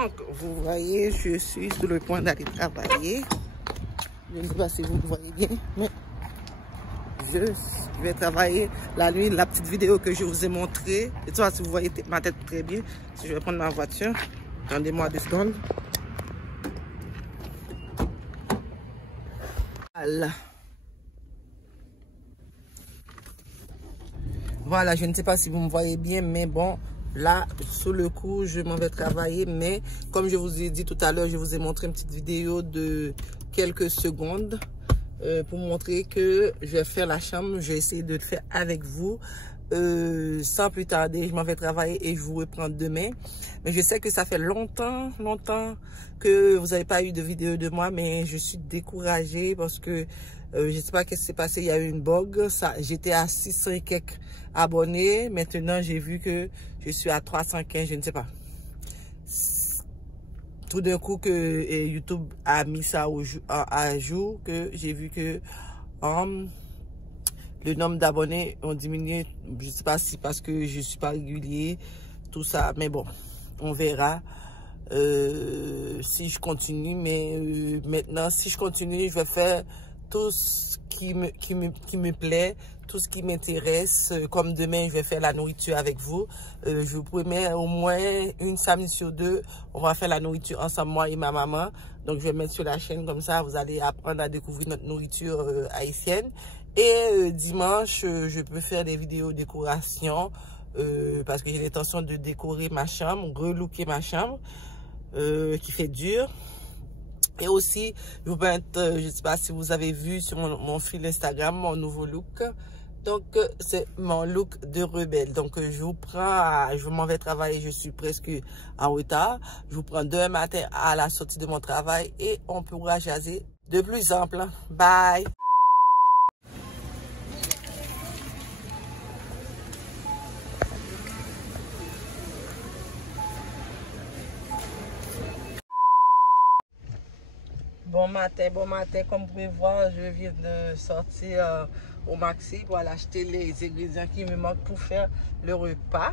Donc, vous voyez, je suis sur le point d'aller travailler. Je ne sais pas si vous me voyez bien, mais je vais travailler la nuit. La petite vidéo que je vous ai montrée. Et toi, si vous voyez ma tête très bien, si je vais prendre ma voiture, attendez-moi 2 secondes. Voilà. Voilà, je ne sais pas si vous me voyez bien, mais bon, là, sur le coup, je m'en vais travailler. Mais comme je vous ai dit tout à l'heure, je vous ai montré une petite vidéo de quelques secondes pour montrer que je vais faire la chambre. Je vais essayer de le faire avec vous. Sans plus tarder, je m'en vais travailler et je vous reprends demain. Mais je sais que ça fait longtemps que vous n'avez pas eu de vidéo de moi, mais je suis découragée parce que je ne sais pas qu'est-ce qui s'est passé. Il y a eu une bug. J'étais à 600 et quelques abonnés. Maintenant, j'ai vu que je suis à 315, je ne sais pas. Tout d'un coup que YouTube a mis ça à jour, que j'ai vu que le nombre d'abonnés ont diminué. Je ne sais pas si parce que je ne suis pas régulier, tout ça. Mais bon, on verra si je continue. Mais maintenant, si je continue, je vais faire tout ce qui me plaît, tout ce qui m'intéresse. Comme demain, je vais faire la nourriture avec vous. Je vous promets au moins une samedi sur 2, on va faire la nourriture ensemble, moi et ma maman. Donc, je vais mettre sur la chaîne comme ça, vous allez apprendre à découvrir notre nourriture haïtienne. Et dimanche, je peux faire des vidéos décoration parce que j'ai l'intention de décorer ma chambre, relooker ma chambre qui fait dur. Et aussi, je ne sais pas si vous avez vu sur mon fil Instagram, mon nouveau look. Donc, c'est mon look de rebelle. Donc, je m'en vais travailler, je suis presque en retard. Je vous prends demain matin à la sortie de mon travail et on pourra jaser de plus ample. Bye! Bon matin, comme vous pouvez voir, je viens de sortir au Maxi pour aller acheter les ingrédients qui me manquent pour faire le repas.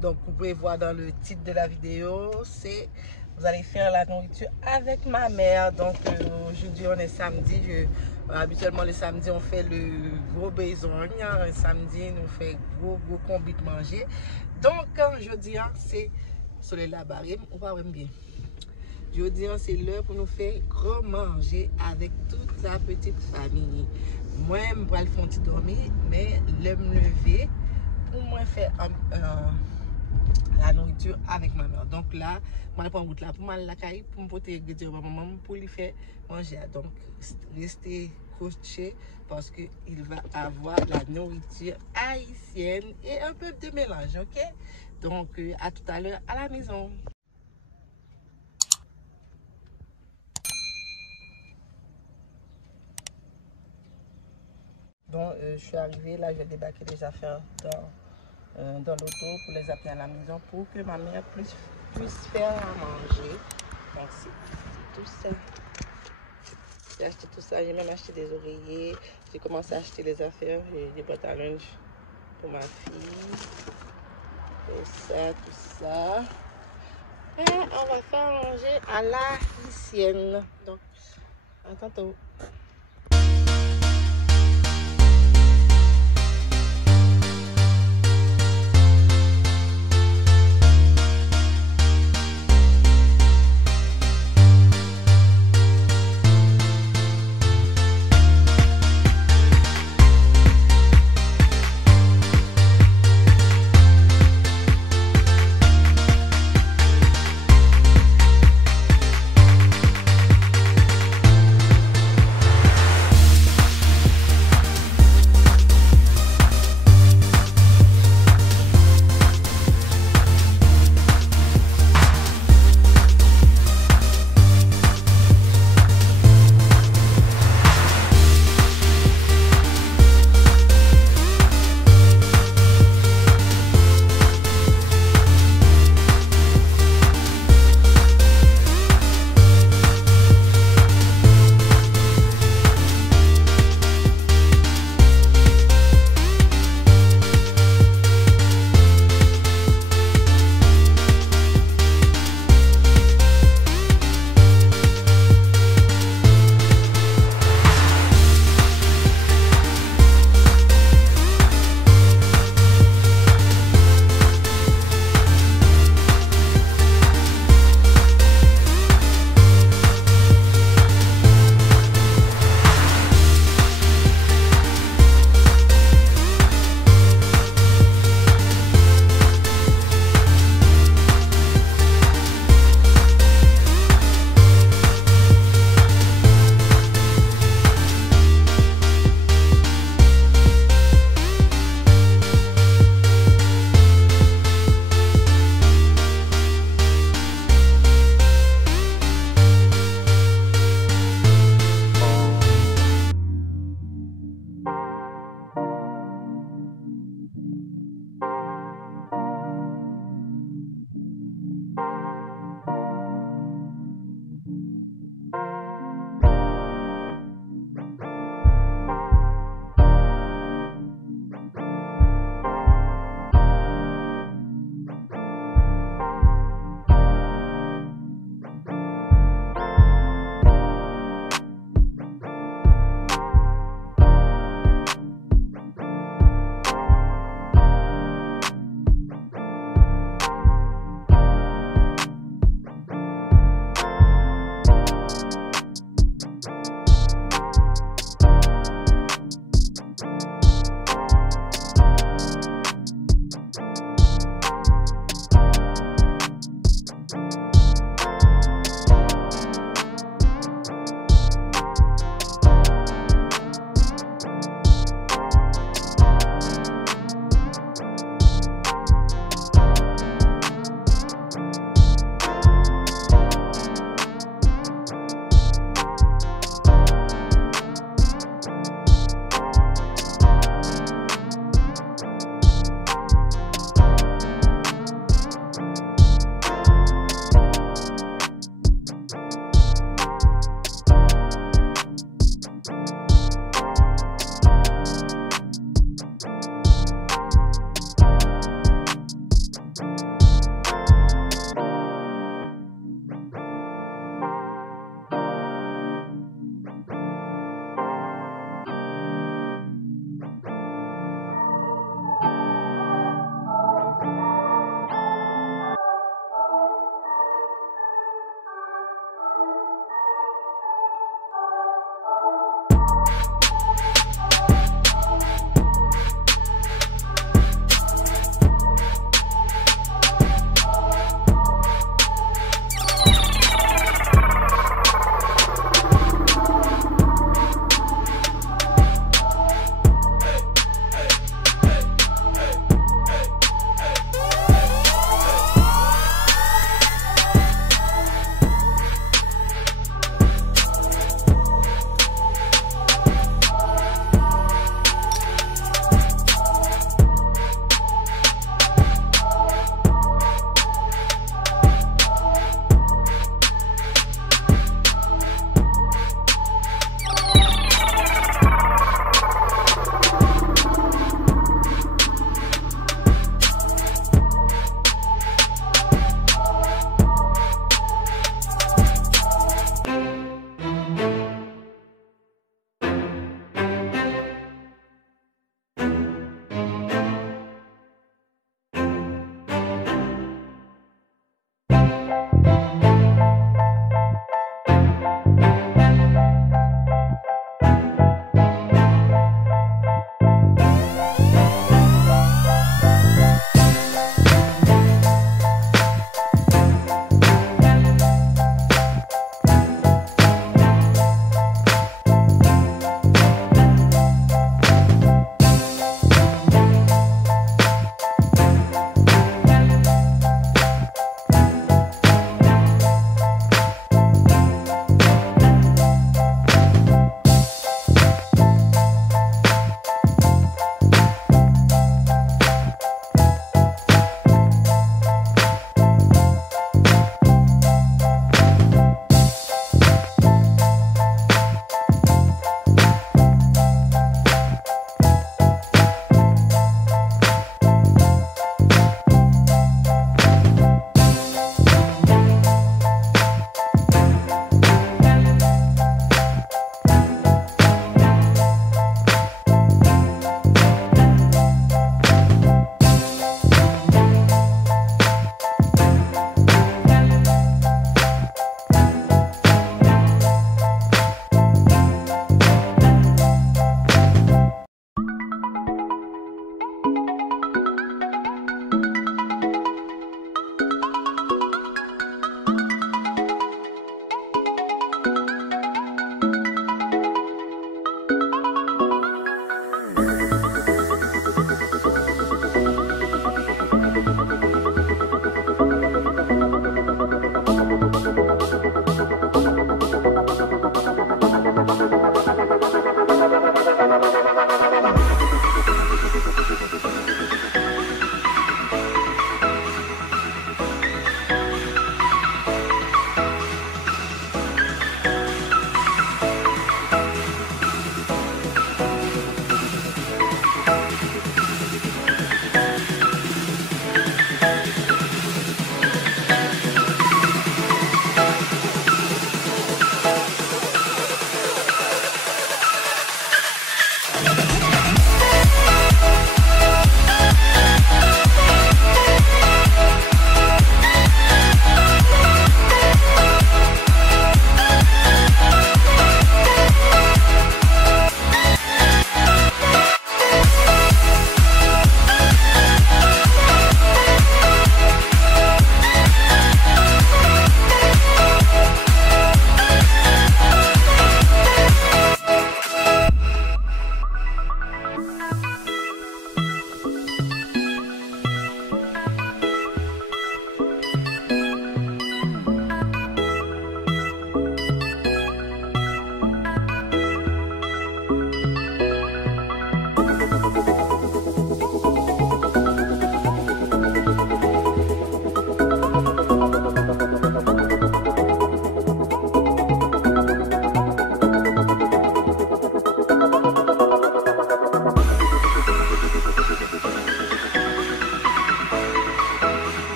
Donc vous pouvez voir dans le titre de la vidéo, c'est vous allez faire la nourriture avec ma mère. Donc aujourd'hui on est samedi, habituellement le samedi on fait le gros besogne, un samedi nous fait gros combi de manger. Donc aujourd'hui c'est sur les labarim, on va voir bien. Je dis, c'est l'heure pour nous faire grand manger avec toute la petite famille. Moi, je vais le faire dormir, mais je me lever pour moi faire la nourriture avec ma mère. Donc là, je vais prendre là pour la caille, pour me porter les maman pour lui faire manger. Donc, restez couchés parce qu'il va avoir la nourriture haïtienne et un peu de mélange, ok? Donc, à tout à l'heure à la maison. Donc, je suis arrivée, là, je vais débarquer les affaires dans l'auto pour les appeler à la maison pour que ma mère puisse faire à manger. Donc, c'est tout ça. J'ai acheté tout ça, j'ai même acheté des oreillers. J'ai commencé à acheter les affaires, j'ai des boîtes à linge pour ma fille. Tout ça. Et on va faire manger à la haïtienne. Donc, à tantôt.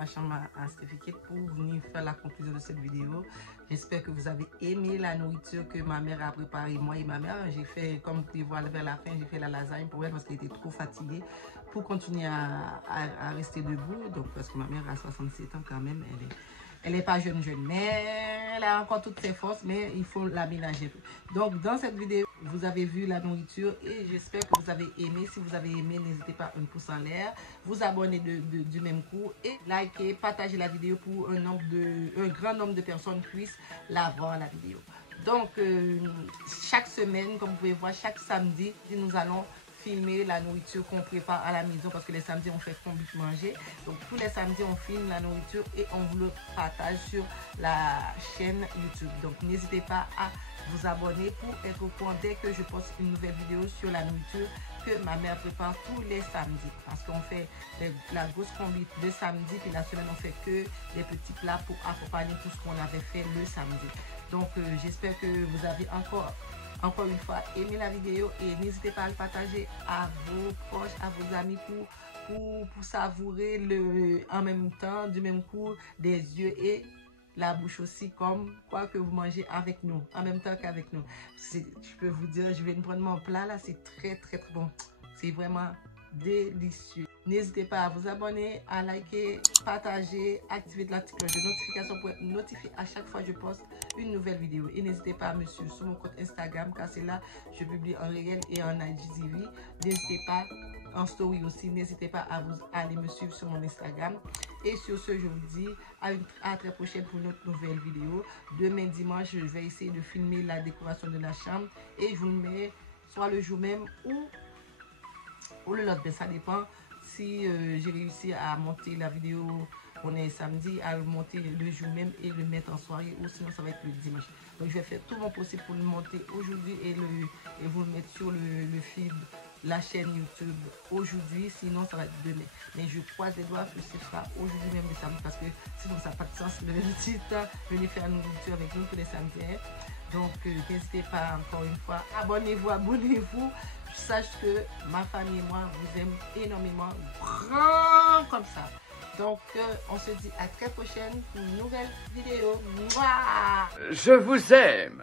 la chambre à Steffi pour venir faire la conclusion de cette vidéo. J'espère que vous avez aimé la nourriture que ma mère a préparée, moi et ma mère. J'ai fait, comme vous pouvez voir vers la fin, j'ai fait la lasagne pour elle parce qu'elle était trop fatiguée pour continuer à rester debout. Donc, parce que ma mère a 67 ans quand même, elle n'est pas jeune, mais elle a encore toutes ses forces, mais il faut l'aménager. Donc, dans cette vidéo, vous avez vu la nourriture et j'espère que vous avez aimé. Si vous avez aimé, n'hésitez pas un pouce en l'air, vous abonner du même coup et liker, partager la vidéo pour un grand nombre de personnes puissent la voir, la vidéo. Donc, chaque semaine, comme vous pouvez voir, chaque samedi, nous allons filmer la nourriture qu'on prépare à la maison parce que les samedis on fait combi manger. Donc tous les samedis on filme la nourriture et on vous le partage sur la chaîne YouTube. Donc n'hésitez pas à vous abonner pour être au courant dès que je poste une nouvelle vidéo sur la nourriture que ma mère prépare tous les samedis. Parce qu'on fait la grosse combi le samedi puis la semaine on fait que des petits plats pour accompagner tout ce qu'on avait fait le samedi. Donc j'espère que vous avez encore une fois, aimez la vidéo et n'hésitez pas à le partager à vos proches, à vos amis pour savourer en même temps, du même coup, des yeux et la bouche aussi, comme quoi que vous mangez avec nous, en même temps qu'avec nous. Je peux vous dire, je vais prendre mon plat là, c'est très bon. C'est vraiment délicieux. N'hésitez pas à vous abonner, à liker, partager, activer la petite cloche de notification pour être notifié à chaque fois que je poste une nouvelle vidéo. Et n'hésitez pas à me suivre sur mon compte Instagram car c'est là je publie en réel et en IGTV. N'hésitez pas en story aussi. N'hésitez pas à aller me suivre sur mon Instagram. Et sur ce, je vous dis à très prochaine pour une autre nouvelle vidéo. Demain dimanche, je vais essayer de filmer la décoration de la chambre et je vous le mets soit le jour même ou le lendemain. Ça dépend si j'ai réussi à monter la vidéo. On est samedi, à le monter le jour même et le mettre en soirée, ou sinon ça va être le dimanche. Donc je vais faire tout mon possible pour le monter aujourd'hui et vous le mettre sur le feed, la chaîne YouTube aujourd'hui, sinon ça va être demain. Mais je croise les doigts que ce sera aujourd'hui même le samedi parce que sinon ça n'a pas de sens le titre, venez faire une nourriture avec nous tous les samedis. Donc n'hésitez pas encore une fois, abonnez-vous. Sache que ma famille et moi vous aime énormément, grand comme ça. Donc, on se dit à très prochaine pour une nouvelle vidéo. Mouah! Je vous aime.